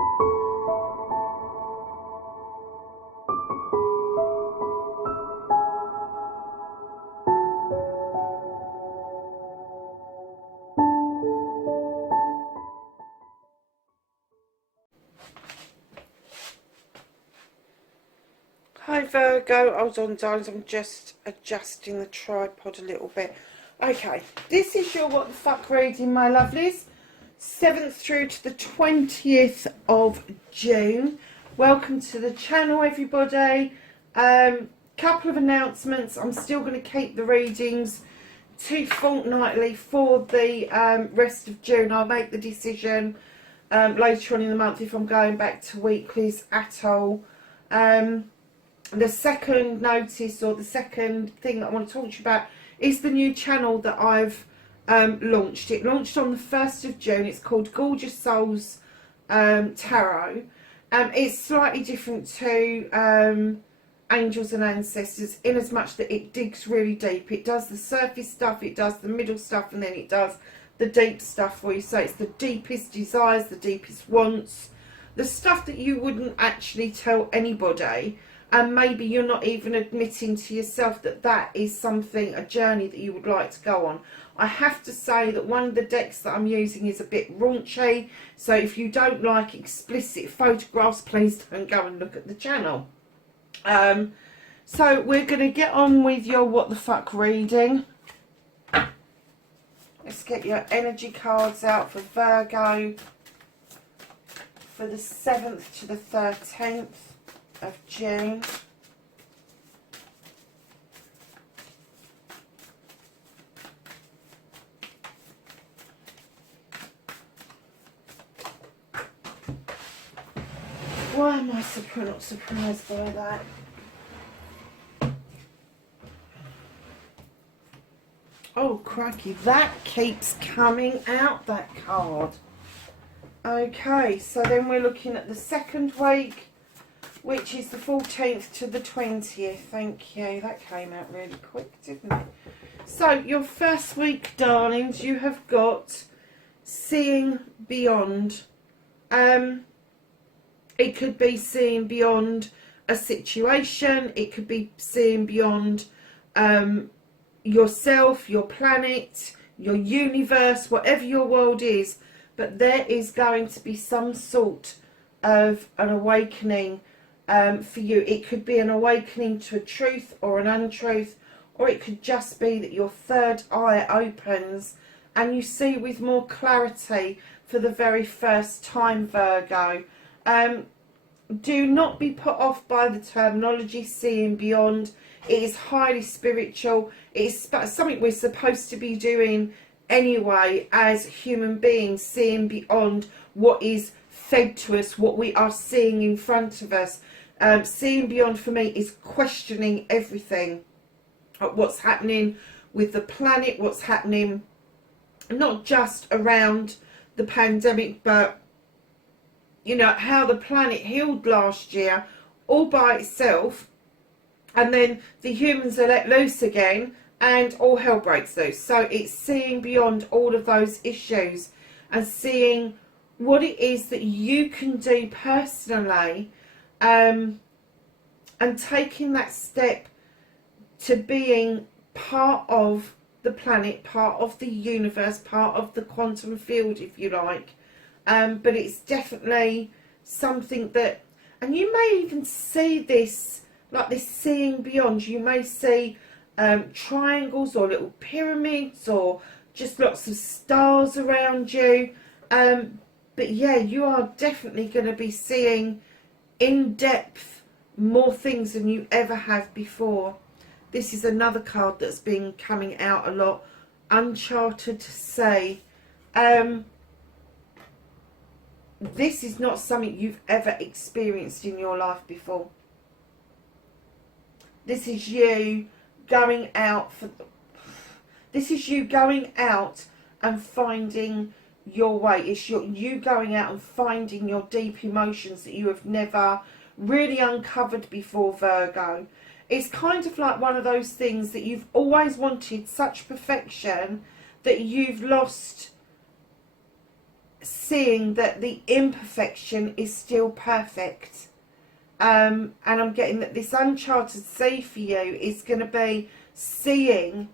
Hi Virgo, hold on darlings, I'm just adjusting the tripod a little bit. Okay, this is your what the fuck reading, my lovelies. 7th through to the 20th of June. Welcome to the channel, everybody. Couple of announcements. I'm still going to keep the readings to fortnightly for the rest of June. I'll make the decision later on in the month if I'm going back to weeklies at all. The second notice, or the second thing that I want to talk to you about, is the new channel that I've launched. It launched on the 1st of June. It's called Gorgeous Souls Tarot. It's slightly different to Angels and Ancestors in as much that it digs really deep. It does the surface stuff, it does the middle stuff, and then it does the deep stuff for you. So it's the deepest desires, the deepest wants, the stuff that you wouldn't actually tell anybody. And maybe you're not even admitting to yourself that that is something, a journey that you would like to go on. I have to say that one of the decks that I'm using is a bit raunchy. So if you don't like explicit photographs, please don't go and look at the channel. So we're going to get on with your what the fuck reading. Let's get your energy cards out for Virgo for the 7th to the 13th. Of June. Why am I not surprised by that? Oh cracky, that keeps coming out, that card. Okay, so then we're looking at the second week, which is the 14th to the 20th. Thank you. That came out really quick, didn't it? So, your first week, darlings, you have got seeing beyond. It could be seeing beyond a situation. It could be seeing beyond yourself, your planet, your universe, whatever your world is. But there is going to be some sort of an awakening for you. It could be an awakening to a truth or an untruth, or it could just be that your third eye opens and you see with more clarity for the very first time, Virgo. Do not be put off by the terminology seeing beyond. It is highly spiritual. It is something we're supposed to be doing anyway as human beings, seeing beyond what is fed to us, what we are seeing in front of us. Seeing beyond for me is questioning everything. What's happening with the planet, what's happening not just around the pandemic, but you know, how the planet healed last year all by itself, and then the humans are let loose again and all hell breaks loose. So it's seeing beyond all of those issues and seeing what it is that you can do personally, and taking that step to being part of the planet, part of the universe, part of the quantum field, if you like. But it's definitely something that, and you may even see this, like this seeing beyond. You may see triangles or little pyramids or just lots of stars around you. But yeah, you are definitely going to be seeing in depth more things than you ever have before. This is another card that's been coming out a lot. Uncharted Sea. This is not something you've ever experienced in your life before. This is you going out for... This is you going out and finding your way. It's you going out and finding your deep emotions that you have never really uncovered before, Virgo. It's kind of like one of those things that you've always wanted, such perfection, that you've lost seeing that the imperfection is still perfect. And I'm getting that this uncharted sea for you is going to be seeing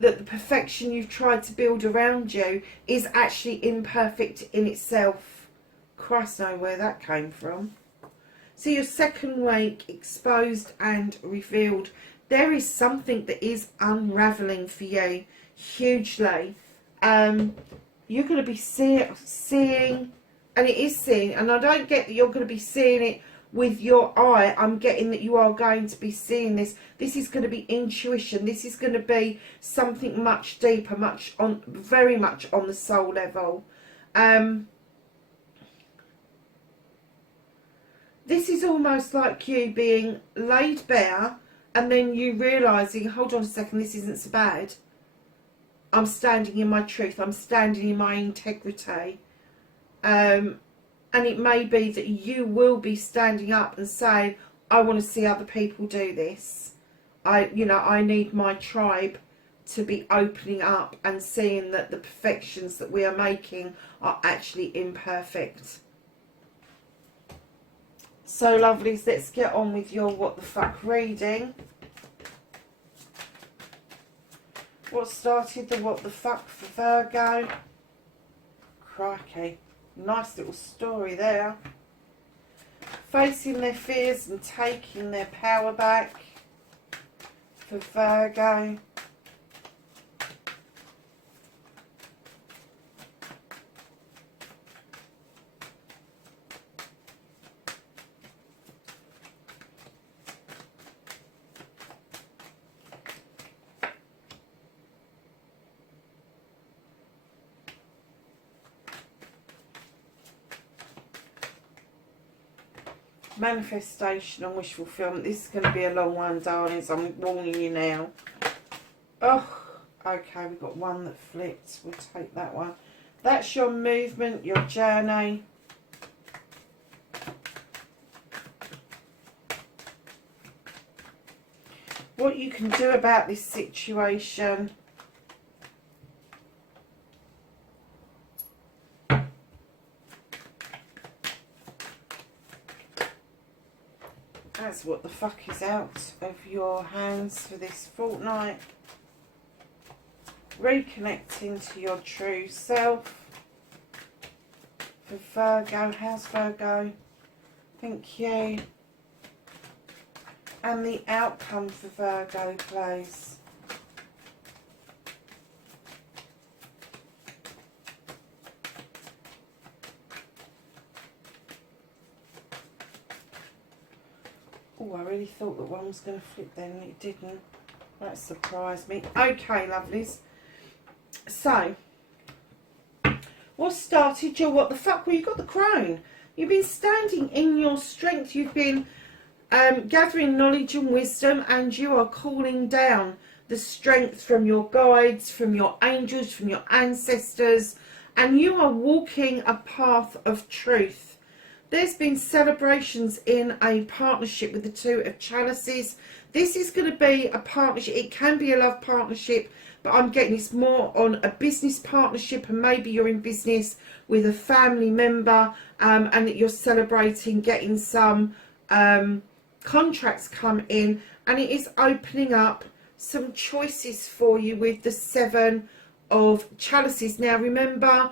that the perfection you've tried to build around you is actually imperfect in itself. Christ knows where that came from. So your second week, exposed and revealed. There is something that is unravelling for you hugely. You're going to be seeing, and it is seeing, and I don't get that you're going to be seeing it with your eye. I'm getting that you are going to be seeing this. This is going to be intuition. This is going to be something much deeper, very much on the soul level. This is almost like you being laid bare and then you realising, hold on a second, this isn't so bad. I'm standing in my truth. I'm standing in my integrity. And it may be that you will be standing up and saying, I want to see other people do this. I need my tribe to be opening up and seeing that the perfections that we are making are actually imperfect. So lovelies, let's get on with your what the fuck reading. What started the what the fuck for Virgo? Crikey. Nice little story there. Facing their fears and taking their power back for Virgo. Manifestation and wish fulfillment. This is going to be a long one, darlings. I'm warning you now. Oh, okay. We've got one that flipped. We'll take that one. That's your movement, your journey. What you can do about this situation. That's what the fuck is out of your hands for this fortnight. Reconnecting to your true self. For Virgo, how's Virgo? Thank you. And the outcome for Virgo, please. Oh, I really thought that one was going to flip then, and it didn't. That surprised me. Okay, lovelies. So, what started your what the fuck? Well, you got the crone. You've been standing in your strength. You've been gathering knowledge and wisdom, and you are calling down the strength from your guides, from your angels, from your ancestors, and you are walking a path of truth. There's been celebrations in a partnership with the Two of Chalices. This is going to be a partnership. It can be a love partnership, but I'm getting this more on a business partnership, and maybe you're in business with a family member and that you're celebrating getting some contracts come in, and it is opening up some choices for you with the Seven of Chalices. Now remember,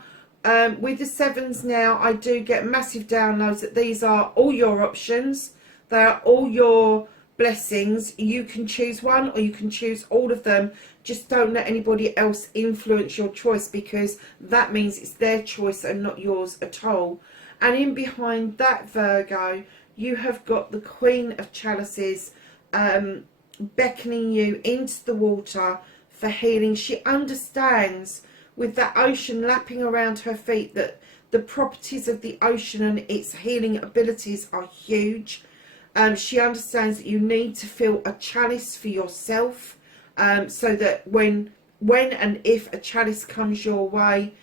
with the sevens now, I do get massive downloads that these are all your options. They are all your blessings. You can choose one or you can choose all of them. Just don't let anybody else influence your choice, because that means it's their choice and not yours at all. And in behind that, Virgo, you have got the Queen of Chalices beckoning you into the water for healing. She understands, with that ocean lapping around her feet, that the properties of the ocean and its healing abilities are huge. She understands that you need to fill a chalice for yourself, so that when and if a chalice comes your way,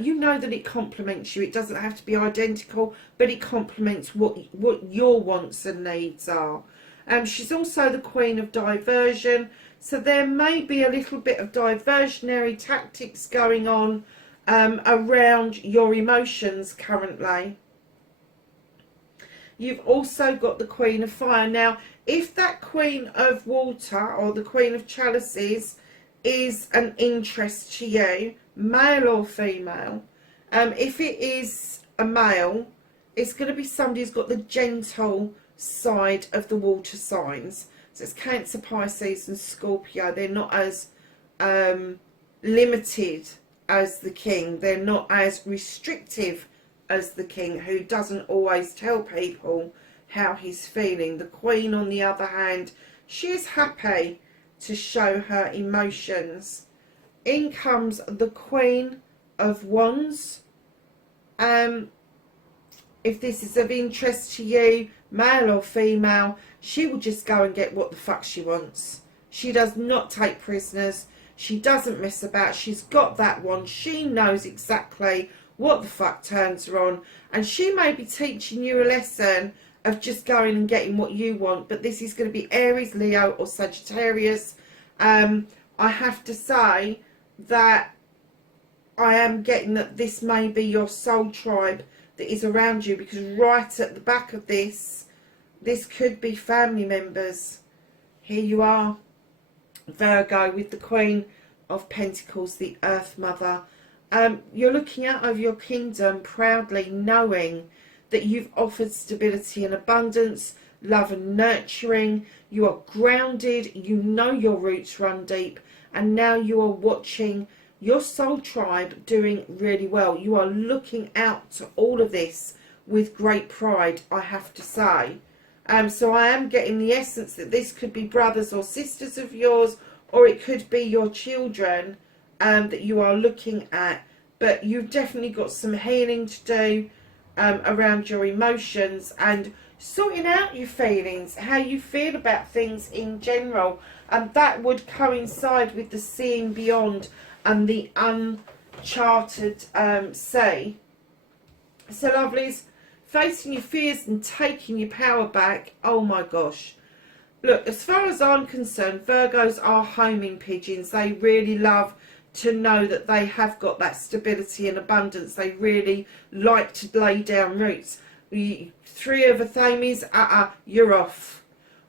you know that it complements you. It doesn't have to be identical, but it complements what your wants and needs are. She's also the Queen of Diversion, so there may be a little bit of diversionary tactics going on around your emotions currently. You've also got the Queen of Fire. Now, if that Queen of Water or the Queen of Chalices is an interest to you, male or female, if it is a male, it's going to be somebody who's got the gentle side of the water signs. So it's Cancer, Pisces and Scorpio. They're not as limited as the King. They're not as restrictive as the King, who doesn't always tell people how he's feeling. The Queen, on the other hand, she is happy to show her emotions. In comes the Queen of Wands. If this is of interest to you, male or female, she will just go and get what the fuck she wants. She does not take prisoners. She doesn't mess about. She's got that one. She knows exactly what the fuck turns her on. And she may be teaching you a lesson of just going and getting what you want. But this is going to be Aries, Leo or Sagittarius. I have to say that I am getting that this may be your soul tribe that is around you, because right at the back of this could be family members. Here you are, Virgo, with the Queen of Pentacles, the Earth Mother. You're looking out over your kingdom proudly, knowing that you've offered stability and abundance, love and nurturing. You are grounded, you know your roots run deep, and now you are watching your soul tribe doing really well. You are looking out to all of this with great pride, I have to say. So I am getting the essence that this could be brothers or sisters of yours, or it could be your children that you are looking at. But you've definitely got some healing to do around your emotions and sorting out your feelings, how you feel about things in general. And that would coincide with the seeing beyond and the uncharted sea. So lovelies, facing your fears and taking your power back. Oh my gosh. Look, as far as I'm concerned, Virgos are homing pigeons. They really love to know that they have got that stability and abundance. They really like to lay down roots. Three of a Thames, you're off.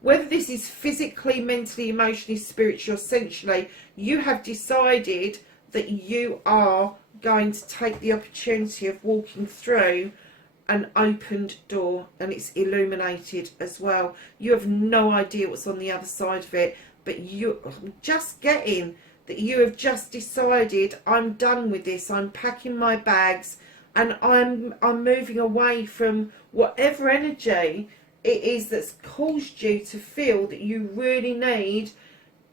Whether this is physically, mentally, emotionally, spiritually, or sensually, you have decided that you are going to take the opportunity of walking through an opened door, and it's illuminated as well. You have no idea what's on the other side of it, but you're just getting that you have just decided, I'm done with this, I'm packing my bags, and I'm moving away from whatever energy it is that's caused you to feel that you really need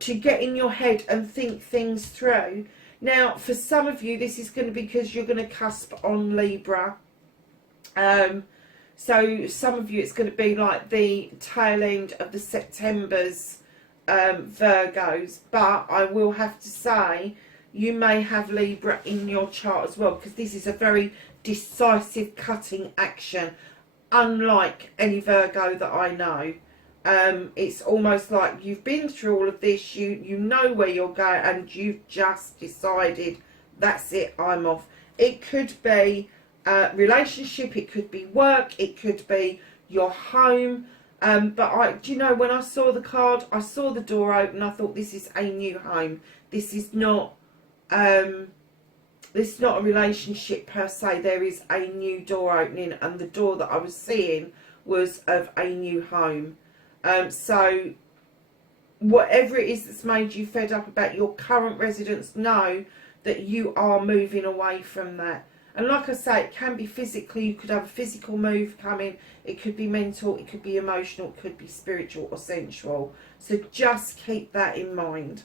to get in your head and think things through. Now, for some of you, this is going to be because you're going to cusp on Libra. So some of you, it's going to be like the tail end of the September's Virgos. But I will have to say, you may have Libra in your chart as well, because this is a very decisive, cutting action. Unlike any Virgo that I know, it's almost like you've been through all of this, you know where you're going, and you've just decided, that's it, I'm off. It could be a relationship, it could be work, it could be your home, but do you know, when I saw the card, I saw the door open, I thought, this is a new home. This is not this is not a relationship per se. There is a new door opening, and the door that I was seeing was of a new home. So whatever it is that's made you fed up about your current residence, know that you are moving away from that. And like I say, it can be physically. You could have a physical move coming. It could be mental, it could be emotional, it could be spiritual or sensual. So just keep that in mind.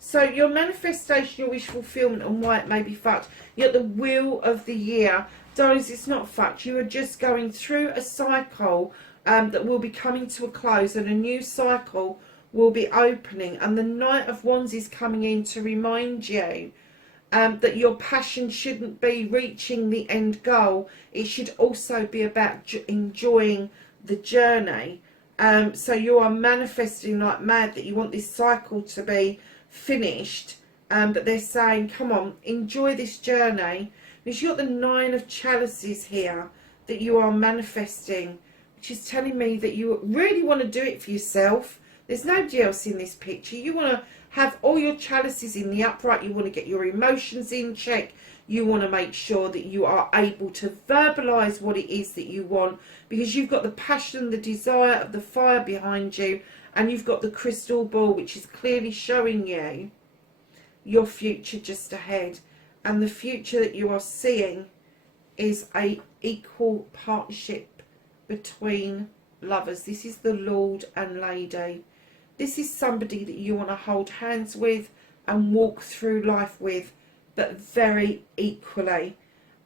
So your manifestation, your wish fulfillment, and why it may be fucked. You're at the wheel of the year. Darlings, it's not fucked. You are just going through a cycle that will be coming to a close, and a new cycle will be opening. And the Knight of Wands is coming in to remind you that your passion shouldn't be reaching the end goal. It should also be about enjoying the journey. So you are manifesting like mad that you want this cycle to be finished, but they're saying, come on, enjoy this journey. Because you've got the Nine of Chalices here that you are manifesting, which is telling me that you really want to do it for yourself. There's nobody else in this picture. You want to have all your chalices in the upright. You want to get your emotions in check. You want to make sure that you are able to verbalise what it is that you want, because you've got the passion, the desire of the fire behind you, and you've got the crystal ball, which is clearly showing you your future just ahead. And the future that you are seeing is a equal partnership between lovers. This is the Lord and Lady. This is somebody that you want to hold hands with and walk through life with, but very equally.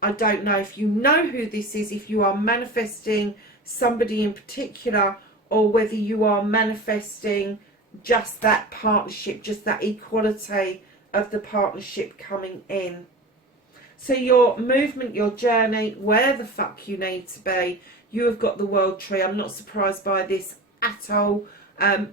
I don't know if you know who this is, if you are manifesting somebody in particular, or whether you are manifesting just that partnership, just that equality of the partnership coming in. So your movement, your journey, where the fuck you need to be, you have got the World Tree. I'm not surprised by this at all.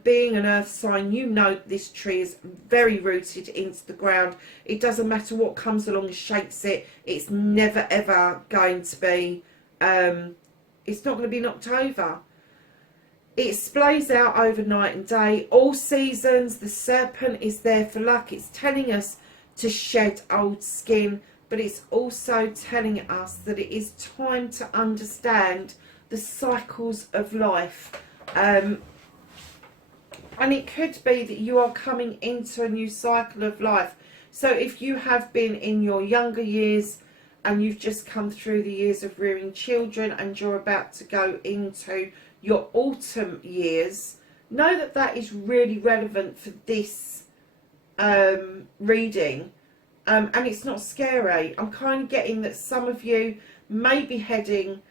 Being an earth sign, you know this tree is very rooted into the ground. It doesn't matter what comes along and shakes it. It's never ever going to be, it's not going to be knocked over. It splays out over night and day, all seasons. The serpent is there for luck. It's telling us to shed old skin, but it's also telling us that it is time to understand the cycles of life. And it could be that you are coming into a new cycle of life. So if you have been in your younger years and you've just come through the years of rearing children and you're about to go into your autumn years, know that that is really relevant for this reading. And it's not scary. I'm kind of getting that some of you may be heading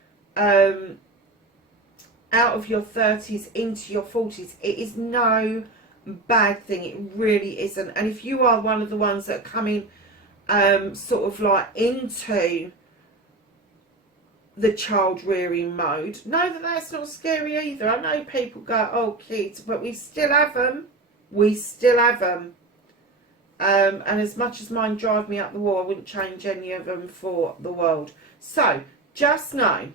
out of your 30s into your 40s. It is no bad thing. It really isn't. And if you are one of the ones that are coming sort of like into the child rearing mode, know that that's not scary either. I know people go, oh, kids, but we still have them. We still have them. And as much as mine drive me up the wall, I wouldn't change any of them for the world. So just know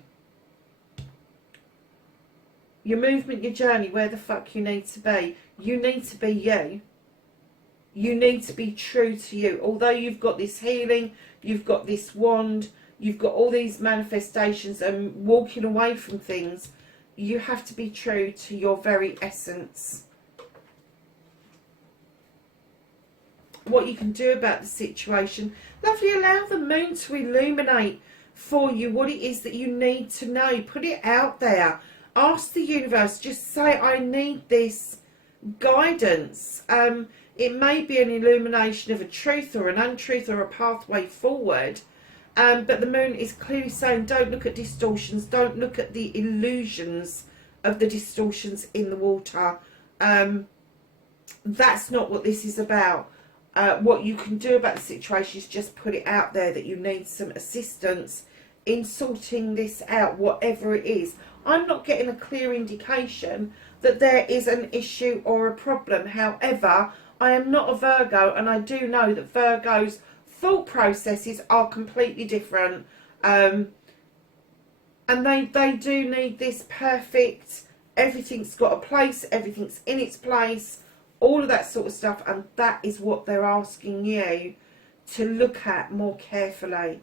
your movement, your journey, where the fuck you need to be. You need to be you. You need to be true to you. Although you've got this healing, you've got this wand, you've got all these manifestations and walking away from things, you have to be true to your very essence. What you can do about the situation. Lovely, allow the moon to illuminate for you what it is that you need to know. Put it out there. Ask the universe, just say, I need this guidance. It may be an illumination of a truth or an untruth or a pathway forward. But the moon is clearly saying, don't look at distortions. Don't look at the illusions of the distortions in the water. That's not what this is about. What you can do about the situation is just put it out there that you need some assistance in sorting this out, whatever it is. I'm not getting a clear indication that there is an issue or a problem. However, I am not a Virgo, and I do know that Virgos' thought processes are completely different. And they do need this perfect, everything's got a place, everything's in its place, all of that sort of stuff. And that is what they're asking you to look at more carefully.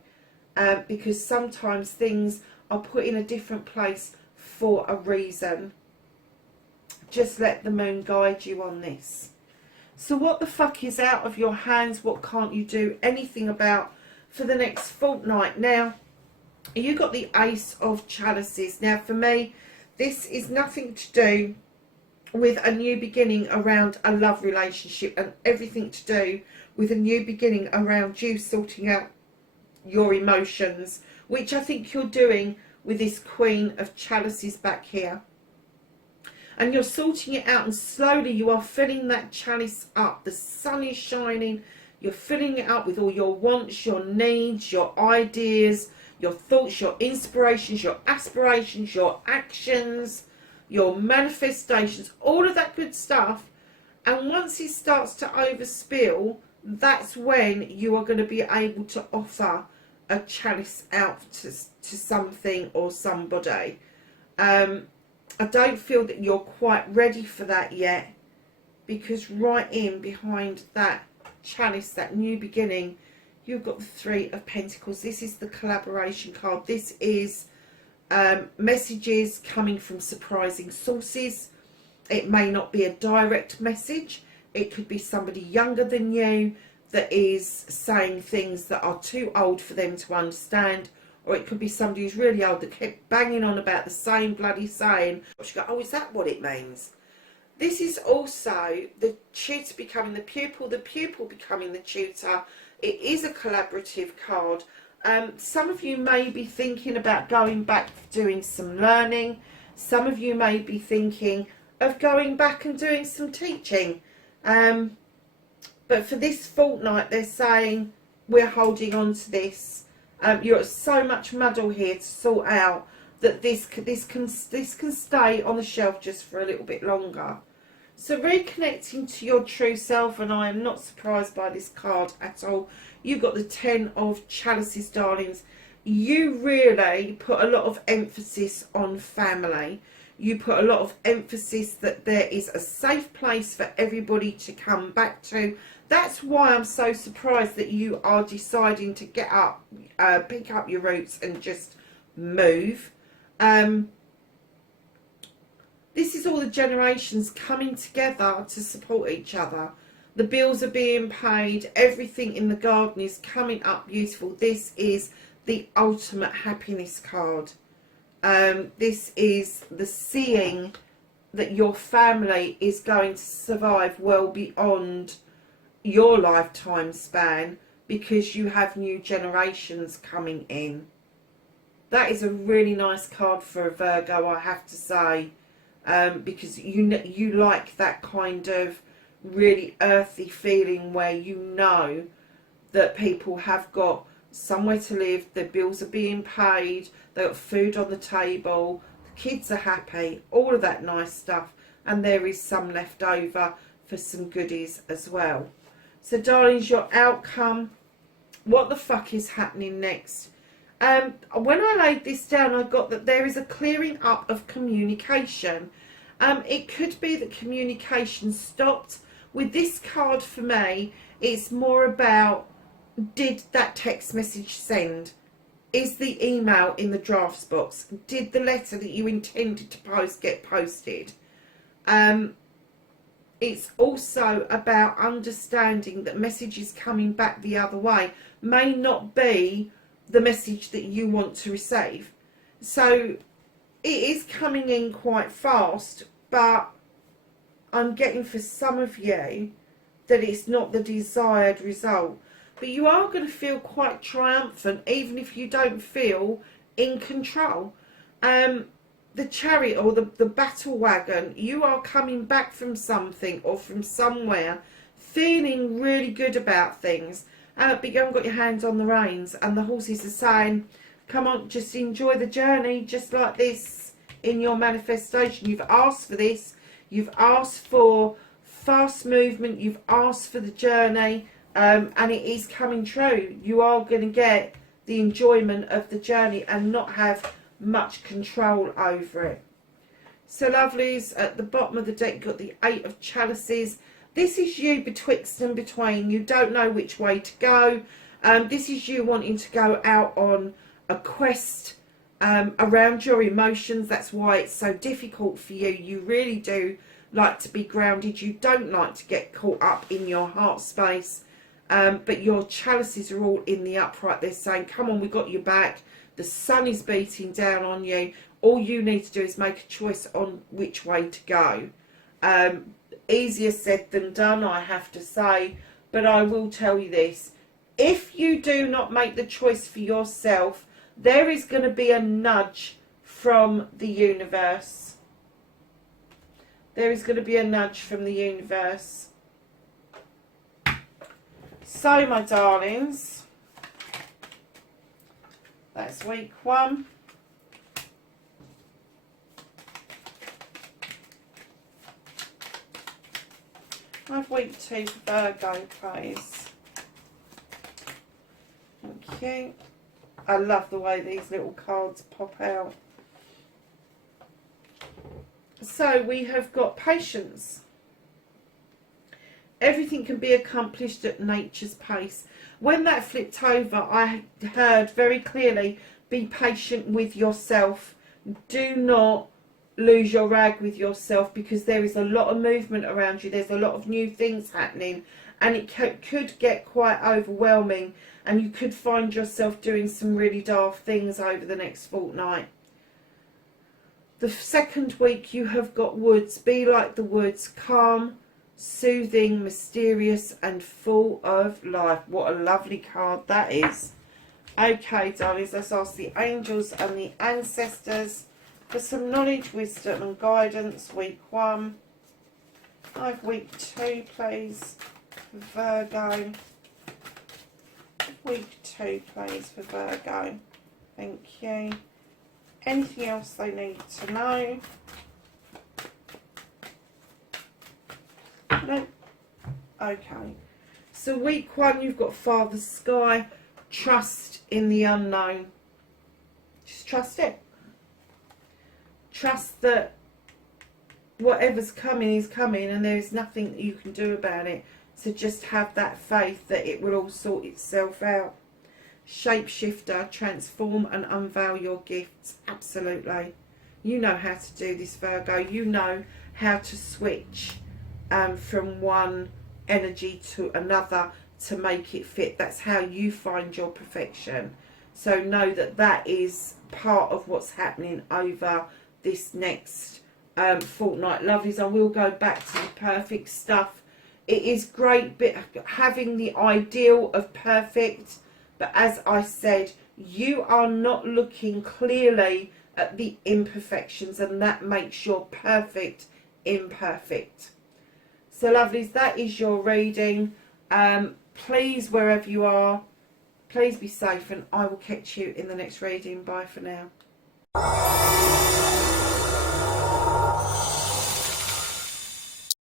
Because sometimes things are put in a different place for a reason. Just let the moon guide you on this. So what the fuck is out of your hands? What can't you do anything about for the next fortnight? Now, you got the Ace of Chalices. Now, for me, this is nothing to do with a new beginning around a love relationship, and everything to do with a new beginning around you sorting out your emotions, which I think you're doing with this Queen of Chalices back here. And you're sorting it out, and slowly you are filling that chalice up. The sun is shining. You're filling it up with all your wants, your needs, your ideas, your thoughts, your inspirations, your aspirations, your actions, your manifestations, all of that good stuff. And once it starts to overspill, that's when you are going to be able to offer a chalice out to something or somebody. I don't feel that you're quite ready for that yet, because right in behind that chalice, that new beginning, you've got the Three of Pentacles. This is the collaboration card. This is messages coming from surprising sources. It may not be a direct message. It could be somebody younger than you that is saying things that are too old for them to understand, or it could be somebody who's really old that kept banging on about the same bloody saying. You go, oh, is that what it means? This is also the tutor becoming the pupil becoming the tutor. It is a collaborative card. Some of you may be thinking about going back doing some learning. Some of you may be thinking of going back and doing some teaching. But for this fortnight, they're saying we're holding on to this. You're so much muddle here to sort out that this can stay on the shelf just for a little bit longer. So reconnecting to your true self, and I am not surprised by this card at all. You've got the Ten of Chalices, darlings. You really put a lot of emphasis on family. You put a lot of emphasis that there is a safe place for everybody to come back to. That's why I'm so surprised that you are deciding to get up, pick up your roots and just move. This is all the generations coming together to support each other. The bills are being paid. Everything in the garden is coming up beautiful. This is the ultimate happiness card. This is the seeing that your family is going to survive well beyond your lifetime span because you have new generations coming in. That is a really nice card for a Virgo, I have to say, because you like that kind of really earthy feeling where you know that people have got somewhere to live, their bills are being paid, they've got food on the table, the kids are happy, all of that nice stuff, and there is some left over for some goodies as well. So darlings, your outcome, what the fuck is happening next? When I laid this down, I got that there is a clearing up of communication. It could be that communication stopped. With this card for me, it's more about, did that text message send? Is the email in the drafts box? Did the letter that you intended to post get posted? It's also about understanding that messages coming back the other way may not be the message that you want to receive. So it is coming in quite fast, but I'm getting for some of you that it's not the desired result. But you are going to feel quite triumphant, even if you don't feel in control. The chariot or the battle wagon, you are coming back from something or from somewhere feeling really good about things. But you haven't got your hands on the reins, and the horses are saying, come on, just enjoy the journey, just like this in your manifestation. You've asked for this. You've asked for fast movement. You've asked for the journey, and it is coming true. You are going to get the enjoyment of the journey and not have much control over it. So lovelies, at the bottom of the deck you've got the Eight of Chalices. This is you betwixt and between. You don't know which way to go. This is you wanting to go out on a quest around your emotions. That's why it's so difficult for you. You really do like to be grounded. You don't like to get caught up in your heart space. But your chalices are all in the upright. They're saying, come on, we got your back. The sun is beating down on you. All you need to do is make a choice on which way to go. Easier said than done, I have to say. But I will tell you this. If you do not make the choice for yourself, there is going to be a nudge from the universe. There is going to be a nudge from the universe. So, my darlings, that's week 1. I have week 2 for Virgo, please. you. I love the way these little cards pop out. So we have got patience. Everything can be accomplished at nature's pace. When that flipped over, I heard very clearly, be patient with yourself. Do not lose your rag with yourself, because there is a lot of movement around you. There's a lot of new things happening, and it could get quite overwhelming, and you could find yourself doing some really daft things over the next fortnight. The second week, you have got woods. Be like the woods, calm, soothing, mysterious, and full of life. What a lovely card that is. Okay, darlings, let's ask the angels and the ancestors for some knowledge, wisdom and guidance. Week 1. Week 2, please, for Virgo. Week 2, please, for Virgo. Thank you. Anything else they need to know? No. Okay. So week 1, you've got Father Sky. Trust in the unknown. Just trust it. Trust that whatever's coming is coming, and there is nothing that you can do about it. So just have that faith that it will all sort itself out. Shapeshifter, transform and unveil your gifts. Absolutely. You know how to do this, Virgo. You know how to switch from one energy to another to make it fit. That's how you find your perfection. So know that that is part of what's happening over this next fortnight. Lovelies, I will go back to the perfect stuff. It is great having the ideal of perfect, but as I said, you are not looking clearly at the imperfections, and that makes your perfect imperfect. So lovelies, that is your reading. Please, wherever you are, please be safe, and I will catch you in the next reading. Bye for now.